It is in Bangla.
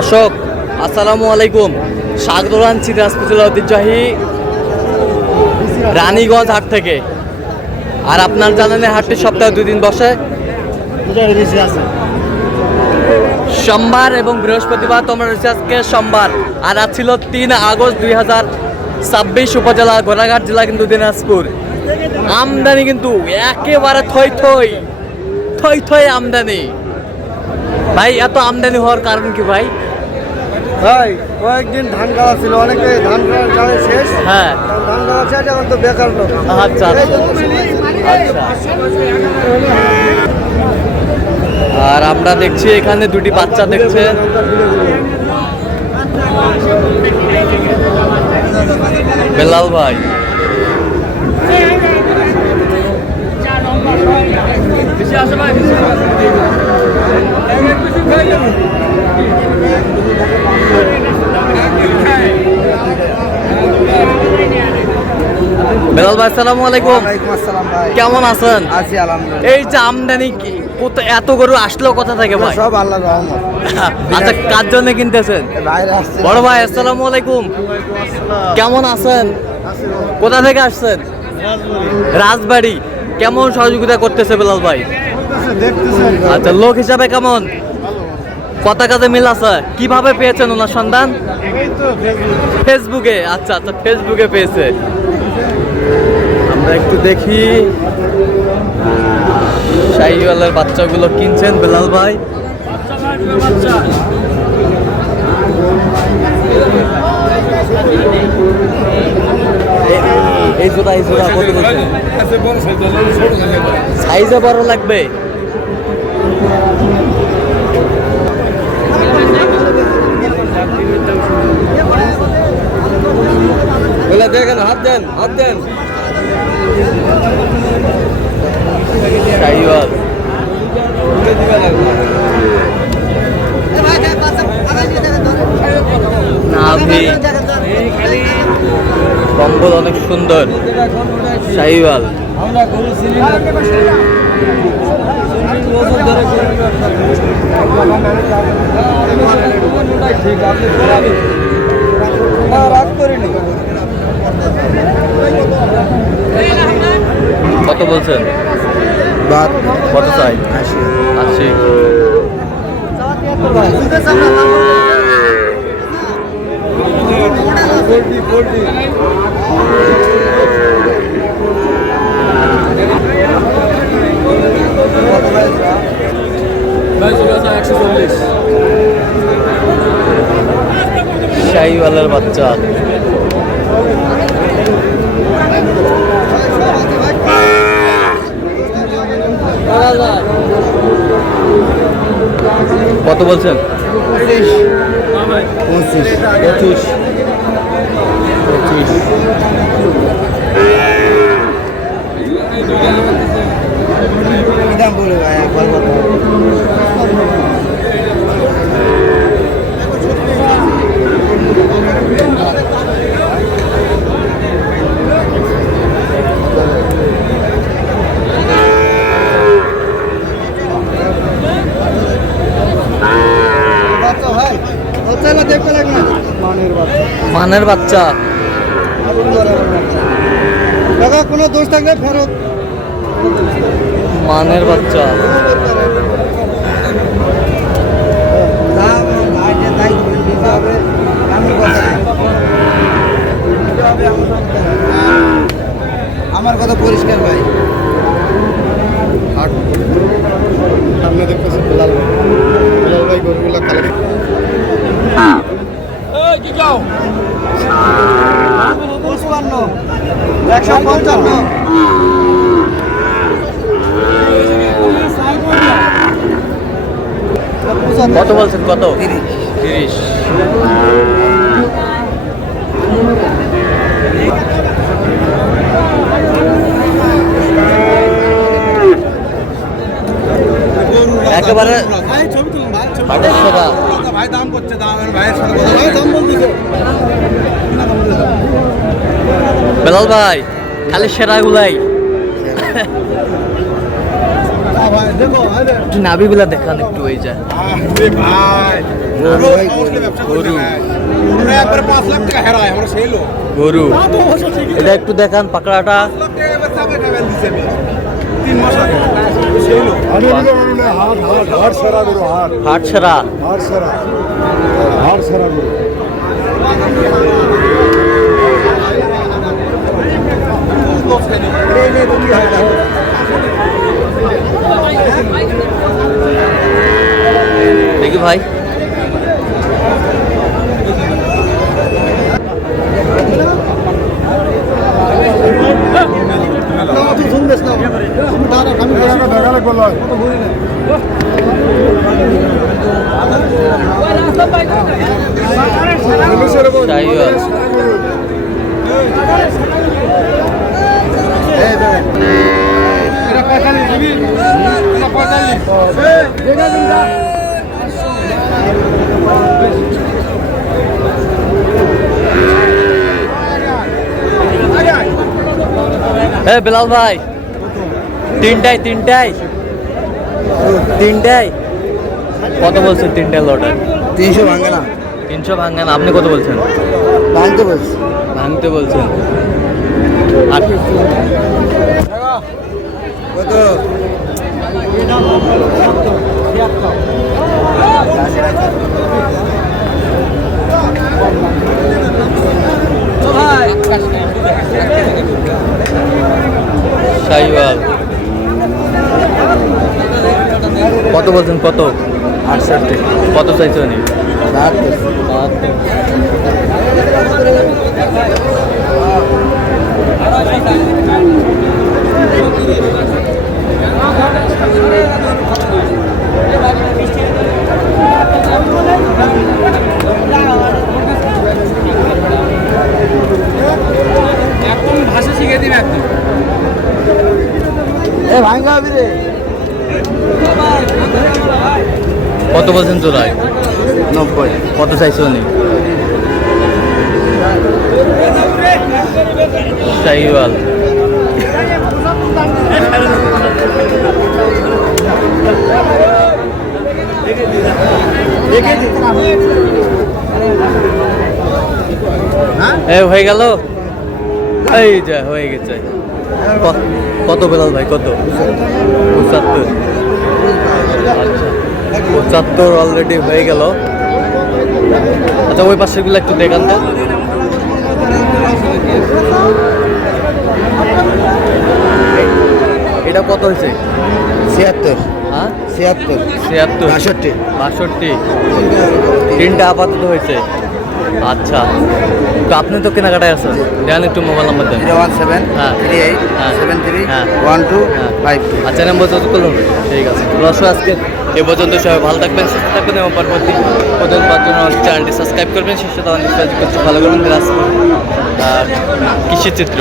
দর্শক আসসালামু আলাইকুম, স্বাগত জানাচ্ছি দিনাজপুর ঐতিহ্যবাহী রানীগঞ্জ হাট থেকে। আর আপনার জানেন হাটটি সপ্তাহে 2 দিন বসে, সোমবার এবং বৃহস্পতিবার। তোমরা রয়েছে আজকে সোমবার, আর আজ ছিল 3 আগস্ট 2026, উপজেলা ঘোড়াঘাট, জেলা কিন্তু দিনাজপুর। আমদানি কিন্তু একেবারে থই থই আমদানি। ভাই এত আমদানি হওয়ার কারণ কি ভাই? ভাই কয়েকদিন ধান গাড়া ছিল, অনেকে ধান গাড়া শেষ। হ্যাঁ, ধান গাড়া শেষ, এখন তো বেকার লোক। আচ্ছা আচ্ছা। আর আমরা দেখছি এখানে দুটি বাচ্চা দেখছে। বেলাল ভাই, বেলাল ভাই আসসালামু আলাইকুম। ওয়ালাইকুম আসসালাম ভাই, কেমন আছেন? আছি আলহামদুলিল্লাহ। এই যে আমদানি কত, এত গরু আসলো কোথা থেকে ভাই? সব আল্লাহর রহমত। আচ্ছা, কার জন্য কিনতেছেন? বাইরে আসছে। বড় ভাই আসসালামু আলাইকুম, কেমন আছেন? কোথা থেকে আসছেন? রাজবাড়ি। কেমন সহযোগিতা করতেছে বেলাল ভাই? আচ্ছা, লোক হিসাবে কেমন? কথা কাজে মিল আছে? কিভাবে পেয়েছেন ওনার সন্ধান? ফেসবুকে। আচ্ছা আচ্ছা, ফেসবুকে পেয়েছে। আমরা একটু দেখি শাহিওয়ালের বাচ্চাগুলো কিনছেন বেলাল ভাই। এই জোড়া কত বলছেন? সাইজে বড় লাগবে। দেখেন, হাত দেন। শাহিওয়াল নাভি কম্বল অনেক সুন্দর। শাহিওয়াল আমরা গরু চিনি না। কত বলছেন? কত চাই? 80। শাহিওয়ালের বাচ্চা। কত বলছেন? 25। দাম বলে ভাই একবার কথা। মানের বাচ্চা। কোনো দোষ থাকলে ফেরত। মানের বাচ্চা। আমার কথা পরিষ্কার ভাই। সামনে দেখতেছি বেলাল ভাই গরুগুলা কালেক্ট। 155। কত বলছেন? কত? 30। একেবারে হাটের সেরা। ভাই দাম করছে, ভাইয়ের সাথে ভাই দাম বলতেছে। বেলাল ভাই খালি সেরাগুলাই। নাভিগুলা দেখান একটু এই যায় গরু এটা একটু দেখান পাকড়াটা হাট ছাড়া দেখি ভাই শাহিওয়াল বেলাল ভাই তিনটায় কত বলছেন তিনটায় লটার 300 ভাঙে না 300 ভাঙেন আপনি কত বলছেন ভাঙতে বলছি ভাঙতে বলছেন আর কত শাহিওয়াল কত বলছেন কত 68 কত চাইছো নি 72 ভাঙা হবে রে কত বলছেন জোড়ায় 90 কত চাইছো নি শাহিওয়াল হয়ে গেল এই যা হয়ে গেছে কত বেলাল ভাই কত 75 75 অলরেডি হয়ে গেল আচ্ছা ওই পাশের গুলো একটু দেখান তো এটা কত হয়েছে 76 হ্যাঁ 76 76 62 তিনটা আপাতত হয়েছে আচ্ছা তো আপনি তো কেনাকাটায় আছেন দেন একটু মোবাইল নাম্বার দেন 017 হ্যাঁ 38 73 হ্যাঁ 12 আচ্ছা নাম্বার যত করলে হবে ঠিক আছে দর্শক আজকে এ পর্যন্ত সবাই ভালো থাকবেন সুস্থ থাকবেন এবং পরবর্তী পর্যন্ত পাওয়ার জন্য আমাদের চ্যানেলটি সাবস্ক্রাইব করবেন শেষে তখন ভালো করবেন দিনাজপুর আর কৃষি চিত্র